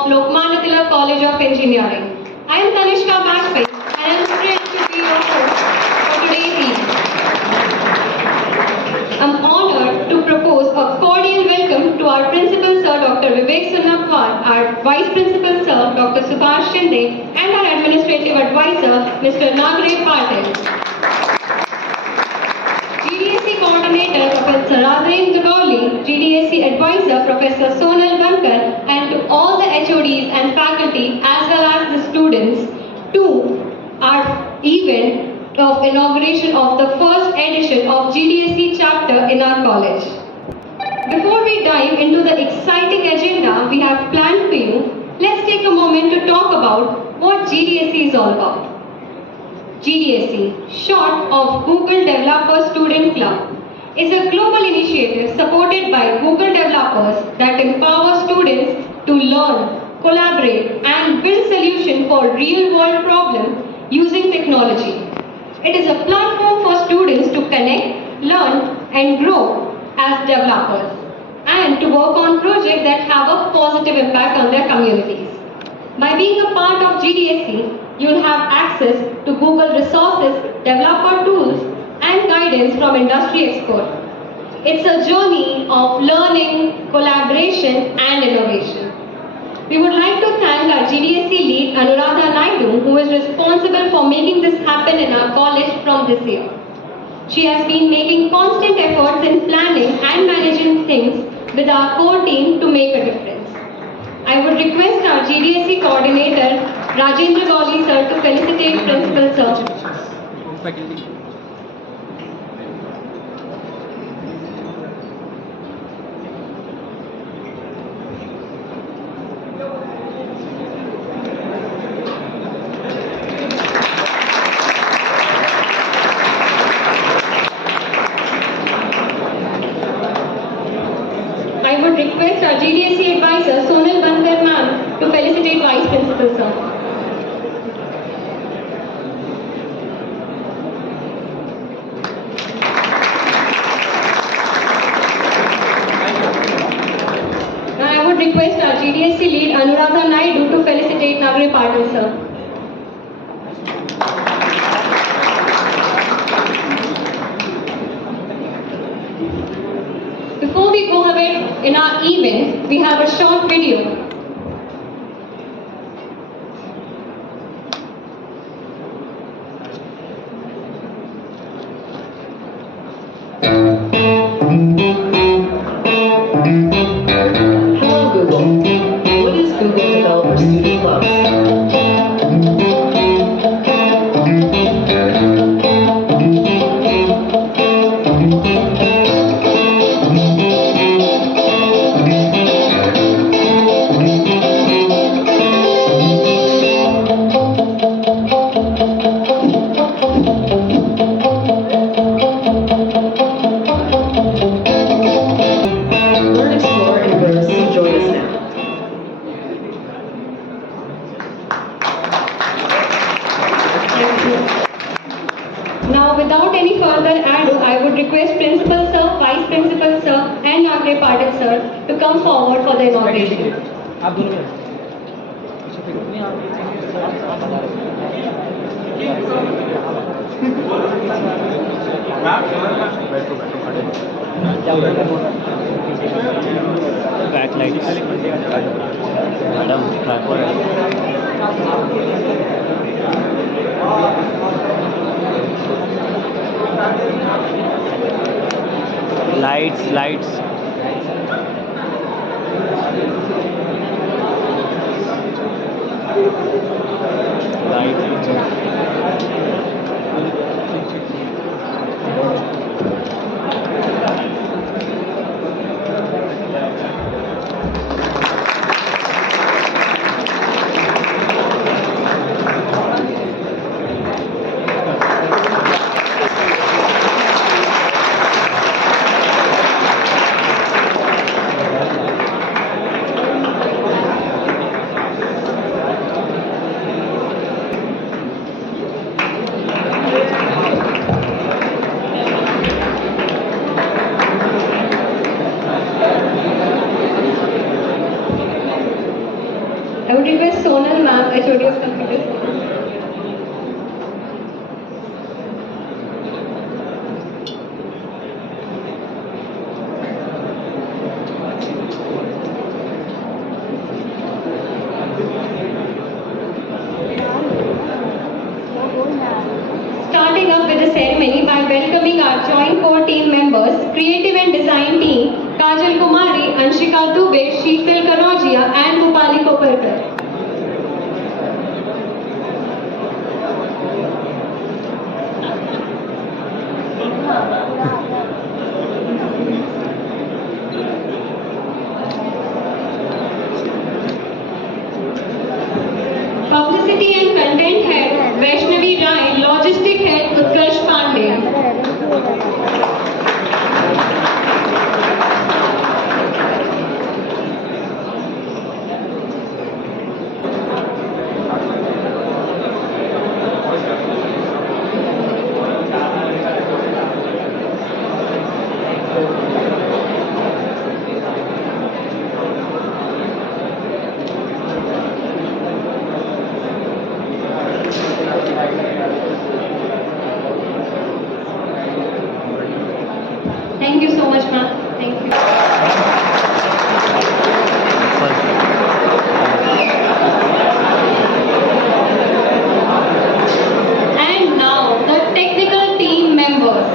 of Lokmanya Tilak College of Engineering. I am Tanishka Bajpai and I am thrilled to be your host for today's evening. I am honored to propose a cordial welcome to our Principal Sir Dr. Vivek Sunnapwar, our Vice Principal Sir Dr. Subhash Shinde and our Administrative Advisor Mr. Nagre Patil. GDSC Coordinator Professor Radharendra Gauli, GDSC Advisor Professor Sonal Bankar, and to all the HODs and faculty as well as the students to our event of inauguration of the first edition of GDSC chapter in our college. Before we dive into the exciting agenda we have planned for you, let's take a moment to talk about what GDSC is all about. GDSC, short of Google Developer Student Club, is a global initiative supported by Google developers that empower students to learn, collaborate, and build solutions for real-world problems using technology. It is a platform for students to connect, learn, and grow as developers, and to work on projects that have a positive impact on their communities. By being a part of GDSC, you'll have access to Google resources, developer tools, and guidance from industry experts. It's a journey of learning, collaboration, and innovation. We would like to thank our GDSC lead, Anuradha Naidu, who is responsible for making this happen in our college from this year. She has been making constant efforts in planning and managing things with our core team to make a difference. I would request our GDSC coordinator, Rajendra Gauli sir, to felicitate Principal Sir. I would request our GDSC advisor, Sonal Bankar ma'am, to felicitate Vice Principal Sir. I would request our GDSC lead, Anuradha Naidu, to felicitate Nagre Patil sir. Before we go ahead in our event, we have a short video. Hello Google. What is Google Developer Student Club? Learn, explore, and grow, so join us now. Now, without any further ado, I would request Principal Sir, Vice Principal Sir, and Nagre Patil Sir to come forward for the inauguration. आप दोनों में back light madam lights I would request Sonal ma'am, HOD of Computer Science. Starting up with the ceremony by welcoming our joint core team members, creative and design team, Kajal Kumari, Anshika Dubey, Sheetal Kanojia and Bhupali Koparkar. Publicity and content head, Vaishnavi Rai, logistic head, Utkarsh Pandey. Thank you so much, ma'am. Thank you. And now the technical team members.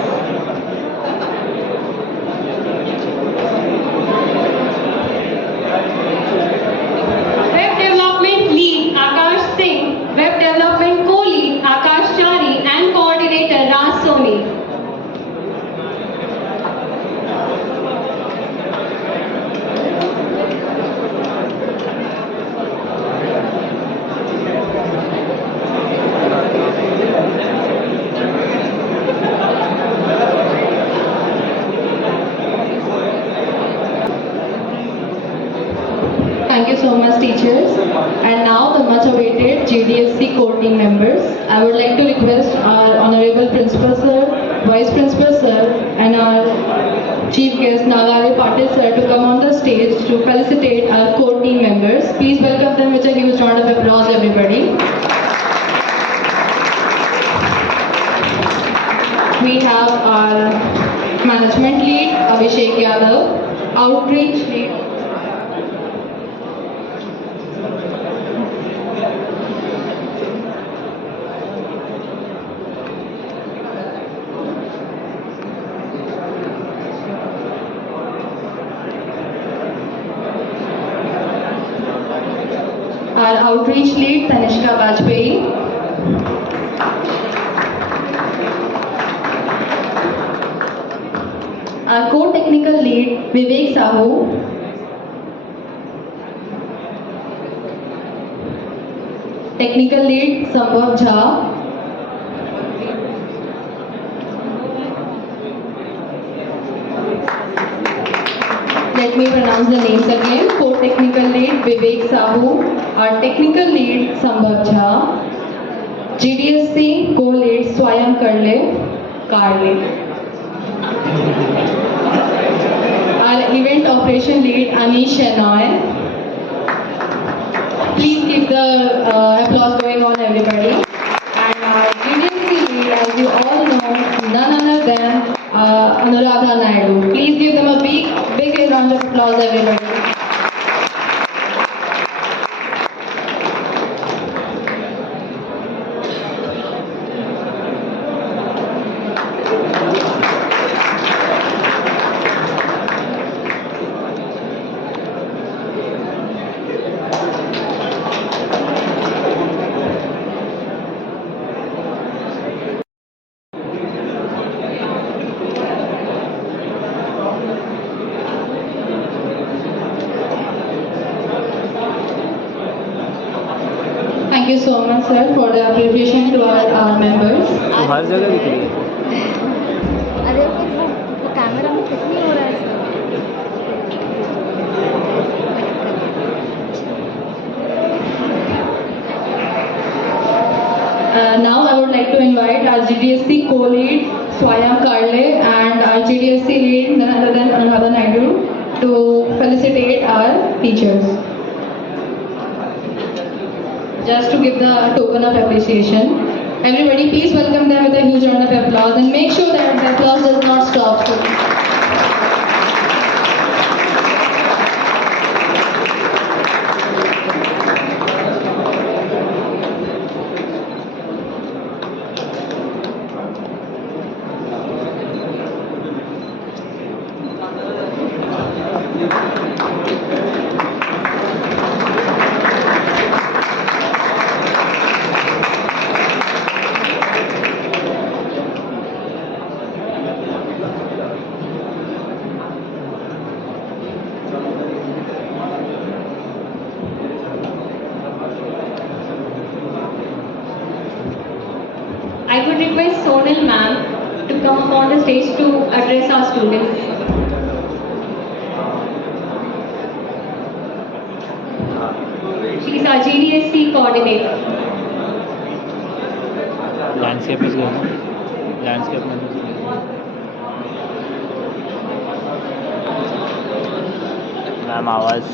Web development lead Akash Singh, web development co-lead Akash Chari and coordinator Raj Soni. Thank you so much, teachers. And now the much awaited GDSC core team members. I would like to request our Honorable Principal Sir, Vice Principal Sir, and our Chief Guest Nagare Patil Sir to come on the stage to felicitate our core team members. Please welcome them with a huge round of applause, everybody. We have our management lead, Abhishek Yadav, outreach lead, our outreach lead, Tanishka Bajpayee. Our core technical lead, Vivek Sahu. Technical lead, Sambhav Jha. Let me pronounce the names again. Core technical lead, Vivek Sahu. Our technical lead, Sambhav Jha. GDSC co-lead, Swayam Karle. Our event operation lead, Anish Shenoy. Please keep the applause going on, everybody. And our GDSC lead, as you all know, none other than Anuradha Naidu. Please give them a big round of applause, everybody. Thank you so much, sir, for the appreciation to our members. तो हर जगह दिख रही है। अरे वो camera में fit नहीं हो रहा है Now I would like to invite our GDSC co-lead Swayam Karle and our GDSC lead none other than Anuradha Naidu to felicitate our teachers. just to give the token of appreciation. Everybody, please welcome them with a huge round of applause and make sure that the applause does not stop. I would request Sonal ma'am to come up on the stage to address our students. She is our GDSC coordinator. Landscape is landscape में ma'am आवाज़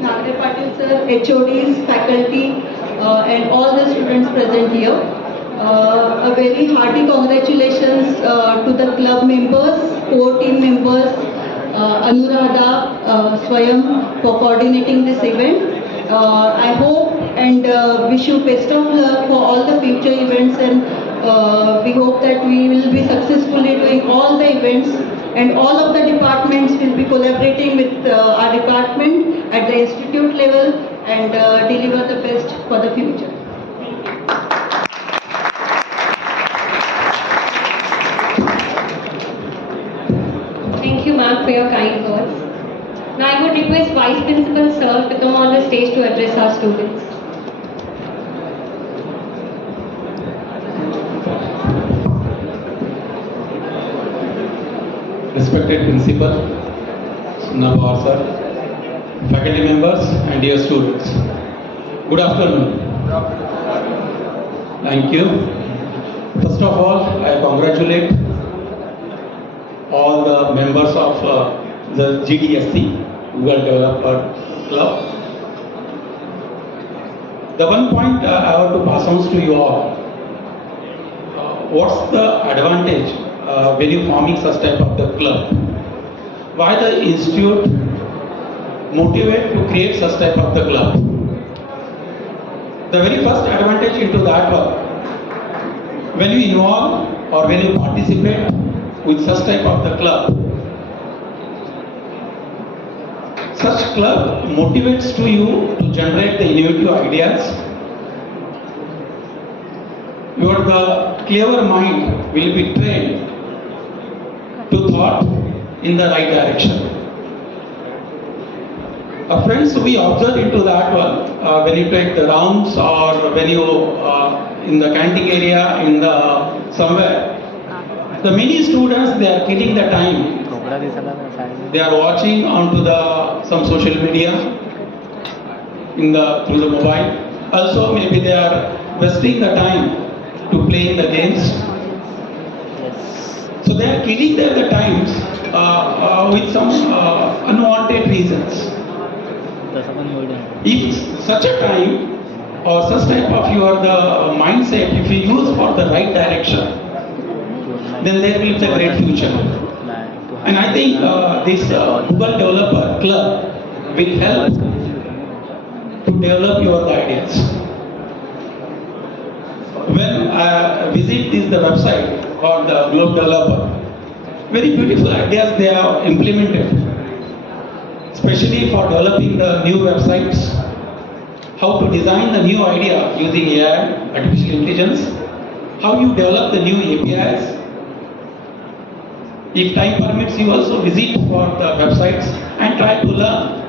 Nagar Patil sir, HODs, faculty, and all the students present here. A very hearty congratulations to the club members, core team members, Anuradha, Swayam for coordinating this event. I hope and wish you best of luck for all the future events, and we hope that we will be successfully doing all the events, and all of the departments will be collaborating with our department at the institute level and deliver the best for the future. Thank you ma'am for your kind words. Now I would request Vice Principal sir to come on the stage to address our students. Respected Principal, Navar sir, faculty members and dear students, good afternoon. Thank you. First of all, I congratulate all the members of the GDSC, Google Developer Club. The one point I want to pass on to you all, what's the advantage when you forming such type of the club? Why the institute motivate to create such type of the club? The very first advantage into that one, when you involve or when you participate with such type of the club, such club motivates to you to generate the innovative ideas. Your the clever mind will be trained to thought in the right direction. Friends, we observe into that one when you take the rounds or when you in the canteen area in the somewhere. The many students, they are killing the time. They are watching onto the some social media in the through the mobile. Also, maybe they are wasting the time to play in the games. So they are killing the times with some unwanted reasons. If such a time or such type of your the mindset, if you use for the right direction, then there will be a great future. And I think this Google Developer Club will help to develop your ideas. When I visit the website called the Globe Developer, very beautiful ideas they have implemented, especially for developing the new websites, how to design the new idea using AI, artificial intelligence, how you develop the new APIs. If time permits, you also visit for the websites and try to learn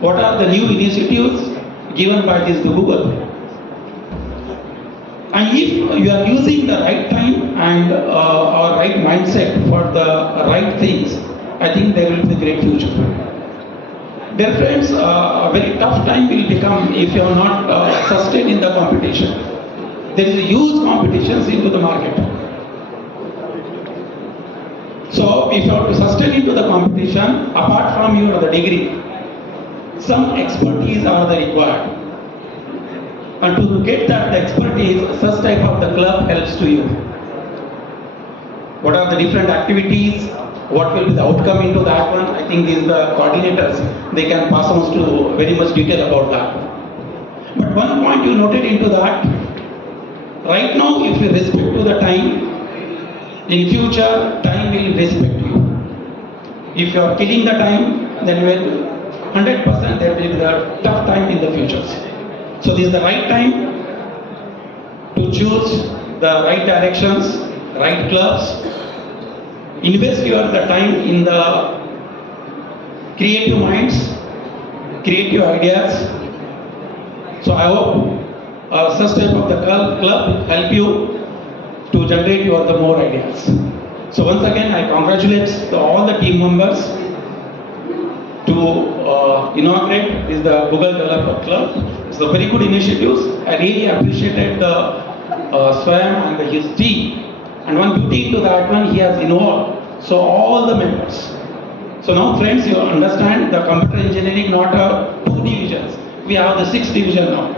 what are the new initiatives given by this Google. And if you are using the right time and or right mindset for the right things, I think there will be a great future. Dear friends, a very tough time will become if you are not sustained in the competition. There is a huge competition into the market. So if you have to sustain into the competition, apart from your the degree, some expertise are the required. And to get that expertise, such type of the club helps to you. What are the different activities? What will be the outcome into that one? I think these the coordinators, they can pass on to very much detail about that. But one point you noted into that, right now if you respect to the time, in future time will respect you. If you are killing the time, then will 100% there will be a tough time in the future. So this is the right time to choose the right directions, right clubs. Invest your the time in the creative minds, creative ideas. So I hope such type of the club help you to generate your the more ideas. So once again, I congratulate all the team members to inaugurate is the Google Developer Club. It's a very good initiatives. I really appreciated the Swayam and his team. And one beauty to that one, he has involved so all the members. So now friends, you understand the computer engineering not a 2 divisions. We have the 6 division now.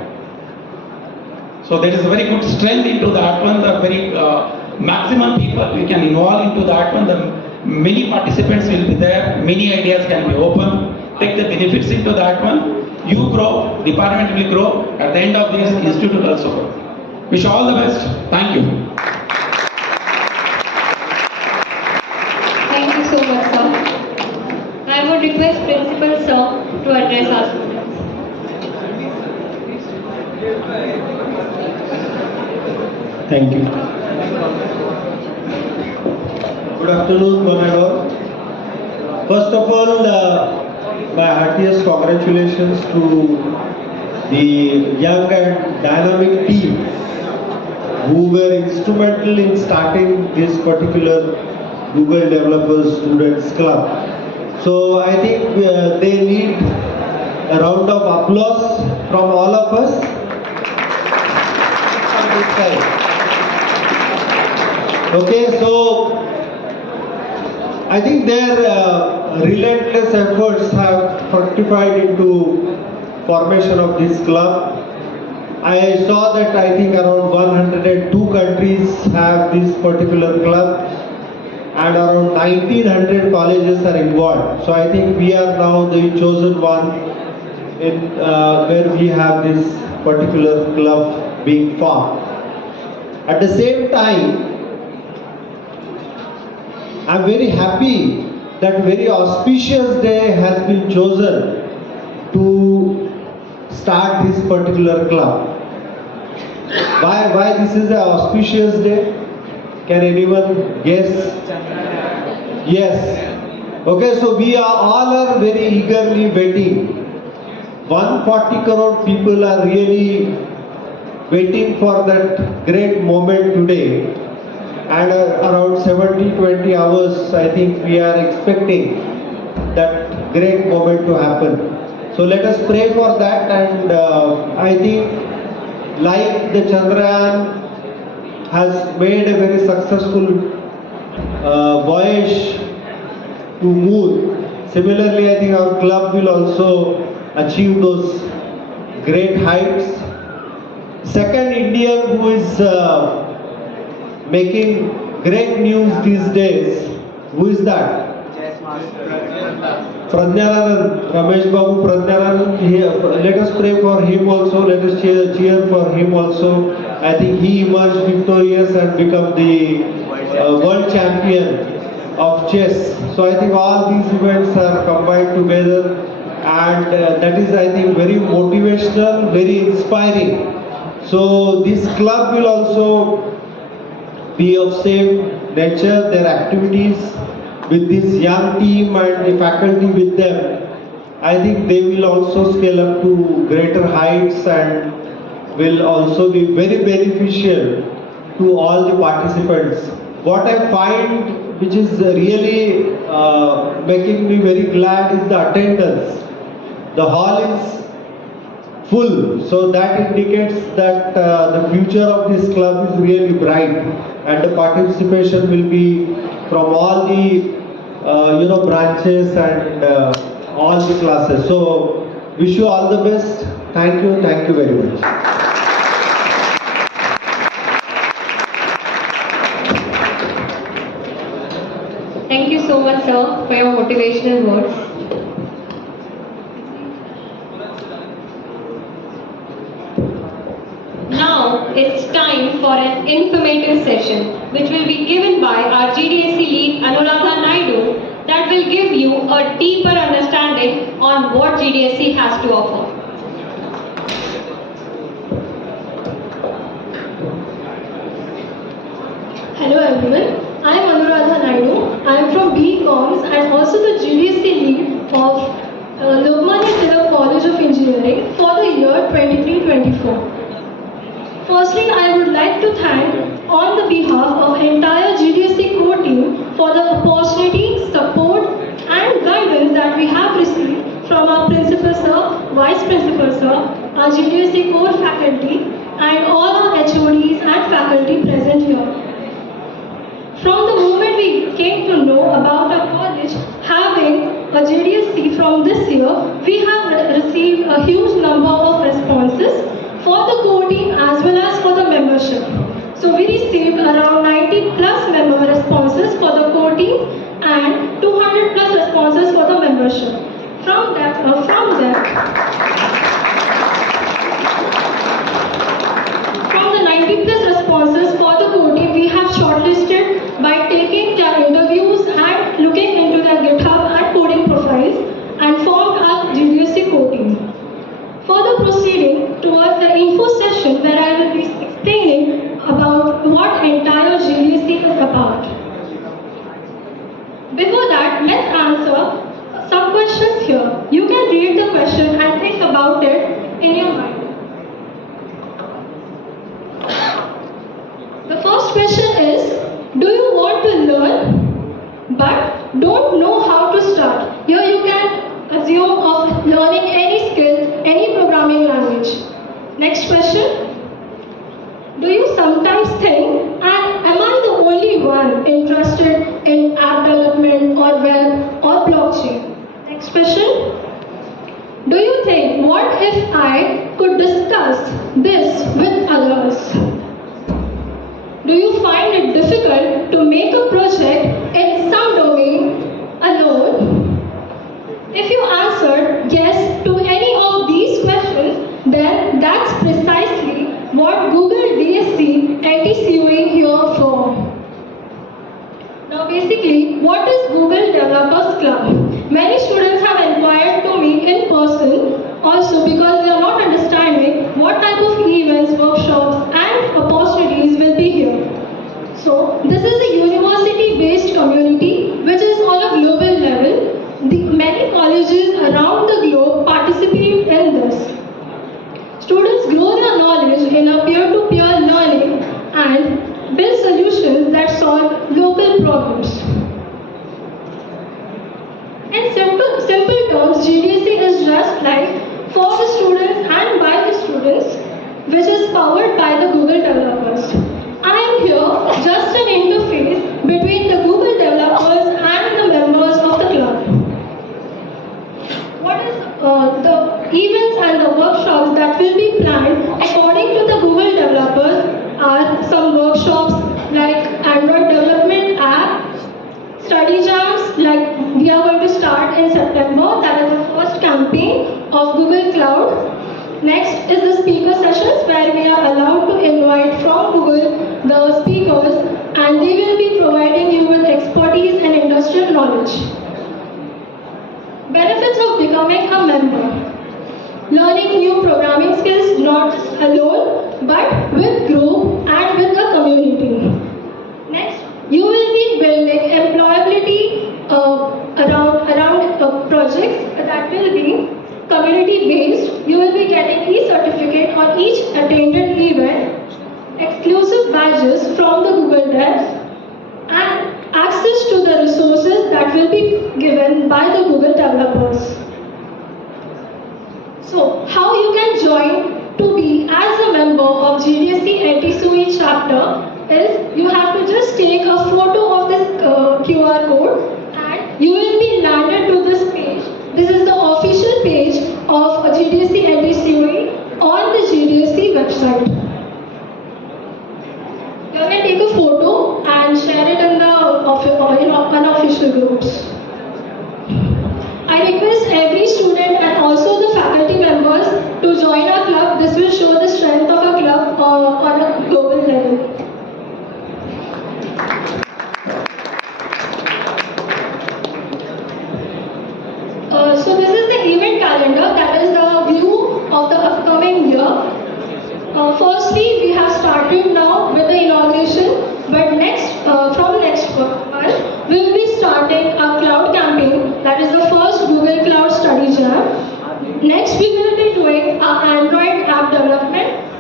So there is a very good strength into that one. The very maximum people we can involve into that one. The many participants will be there. Many ideas can be open. Take the benefits into that one. You grow, department will grow. At the end of this, institute will also grow. Wish all the best. Thank you. Thank you so much, sir. I would request Principal Sir to address our students. Thank you. Good afternoon, one and all. First of all, my heartiest congratulations to the young and dynamic team who were instrumental in starting this particular Google Developers Students Club. So I think they need a round of applause from all of us. Okay, so I think their relentless efforts have fructified into formation of this club. I saw that I think around 102 countries have this particular club and around 1900 colleges are involved. So I think we are now the chosen one in where we have this particular club being formed. At the same time, I am very happy that very auspicious day has been chosen to start this particular club. Why this is an auspicious day? Can anyone guess? Yes. Okay, so we are all very eagerly waiting. 140 crore people are really waiting for that great moment today. And around 70-20 hours, I think we are expecting that great moment to happen. So let us pray for that, and I think like the Chandrayaan has made a very successful voyage to moon, similarly I think our club will also achieve those great heights. Second Indian who is making great news these days, who is that? Pradnyanand, Ramesh Babu Pradnyanand. Let us pray for him also, let us cheer for him also. I think he emerged victorious and become the world champion of chess. So I think all these events are combined together, and that is, I think, very motivational, very inspiring. So this club will also be of same nature, their activities with this young team and the faculty with them. I think they will also scale up to greater heights and will also be very beneficial to all the participants. What I find which is really making me very glad is the attendance. The hall is full, so that indicates that the future of this club is really bright, and the participation will be from all the branches and all the classes. So Wish you all the best. Thank you very much. Thank you so much, sir, for your motivational words. Now it's time for an informative session which will be given by our GDSC lead Anuradha Naidu that will give you a deeper understanding on what GDSC has to offer. Hello everyone, I am Anuradha Naidu. I am from BComs and also the GDSC lead of Lokmanya Tilak College of Engineering for the year 23-24. Firstly, I would like to thank on the behalf of entire GDSC core team for the opportunity, support and guidance that we have received from our principal sir, vice principal sir, our GDSC core faculty and all our HODs and faculty present here. From the moment we came to know about our college having a GDSC from this year, we have received a huge number of responses for the core team as well as for the membership. So we received around 90 plus member responses for the core team and 200 plus responses for the membership. From the 90 plus responses for the core team, we have shortlisted by taking their interviews and looking into their GitHub and coding profiles and formed our GDSC core team. Further proceeding towards the info session where I will be explaining about what entire GDSC is about. Before that, let's answer some questions here. You can read the question and think about it in your mind. The first question is, do you want to learn but don't know how to start? Here you can assume of learning any skill, any programming language. Next question. Do you sometimes think, am I the only one interested in app development or web or blockchain? Next question. Do you think, what if I could discuss this with others? Do you find it difficult to make a project in some domain alone? If you answered yes to any of these questions, then that's precisely what Google DSC NTCUE here for. Now basically, what is Google Developers Club? Many students have inquired to me in person also because they are not understanding what type of events, workshops and opportunities will be here. So this is a university-based community which is on a global level. Many colleges around the globe participate in this. Students grow their knowledge in a peer-to-peer learning and build solutions that solve local problems. In simple terms, GDSC is just like for the students and by the students, which is powered by the Google developers. I am here just an interface between the Google developers and the members of the club. What is the events and the workshops that will be planned according to the Google developers are some workshops like Android development app, study jams like we are going to start in September, that is the first campaign of Google Cloud. Next is the speaker sessions where we are allowed to invite from Google the speakers and they will be providing you with expertise and industrial knowledge. Benefits of becoming a member. Learning new programming skills not just alone but with group and with the community. Next, you will be building employability around projects that will be community based. You will be getting e-certificate on each attended event, exclusive badges from the Google Devs, and access to the resources that will be given by the Google developers. So, how you can join to be as a member of GDSC NTCUE chapter is you have to just take a photo of this QR code and you will be landed to this page. This is the official page of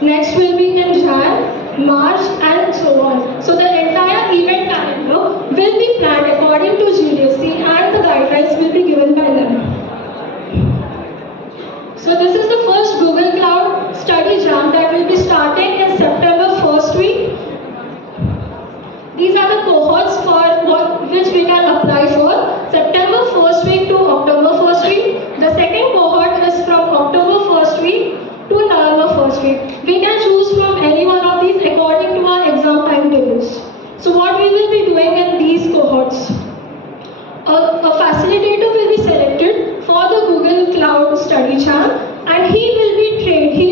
Next will be in Jan, March and so on. So the entire event calendar will be planned according to GDSC and the guidelines will be given by them. So this is the first Google Cloud Study Jam that will be starting in September 1st week. These are the cohorts which we can apply for. September 1st week to October 1st week. The second cohort is from October 1st week to November 1st week. We can choose from any one of these according to our exam timetables. So what we will be doing in these cohorts? A facilitator will be selected for the Google Cloud Study Jam, and he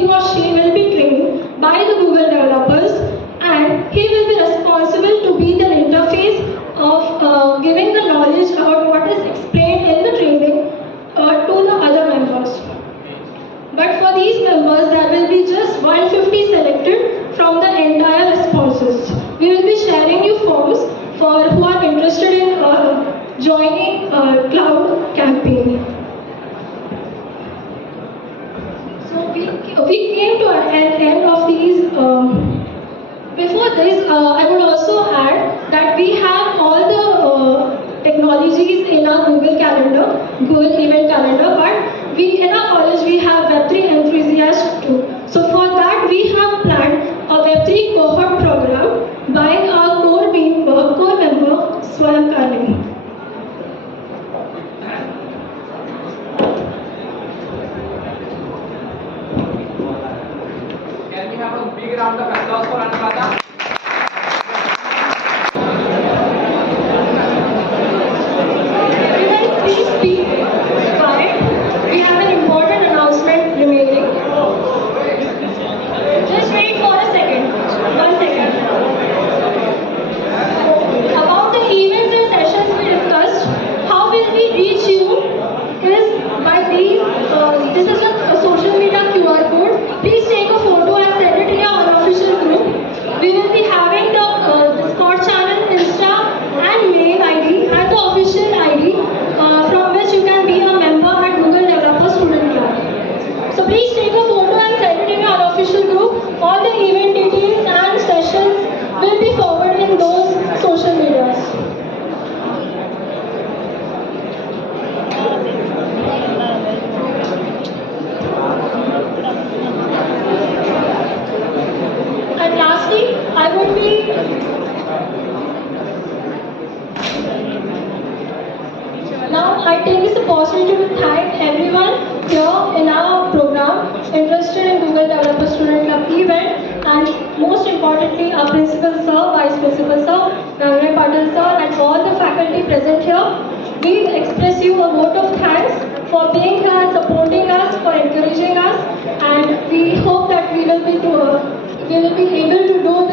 or she will be trained by the Google developers, and he will be responsible to be the interface of giving the knowledge about what is explained in the training to the other members. But for these members, there will be just 150 selected from the entire responses. We will be sharing you forms for who are interested in joining cloud campaign. So we came to an end of these. Before this, I would also add that we have all the technologies in our Google Calendar, Google Event Calendar, but in our college we have Web3 enthusiasts too. So for that we have planned a Web3 cohort program by our core member Swayam Karni. Can we have a big round of applause for Anuradha? Please be quiet. We have an important announcement remaining. Just wait for a second. 1 second. About the events and sessions we discussed, how will we reach you is by these. This is a social media QR code. Please take a photo and send it in your unofficial group. We will be having the Discord channel, Insta and mail ID and the official ID from which you can be a member at Google Developer Student Club. So please take a photo and send it in your unofficial group. All the event details and sessions will be forwarded in those social medias. And lastly, I would be now I take this opportunity to thank everyone here in our program interested in Google Developer Student Club event, and most importantly our Principal Sir, Vice Principal Sir, Rangnay Patil Sir, and all the faculty present here. We express you a vote of thanks for being here, supporting us, for encouraging us, and we hope that we will be able to do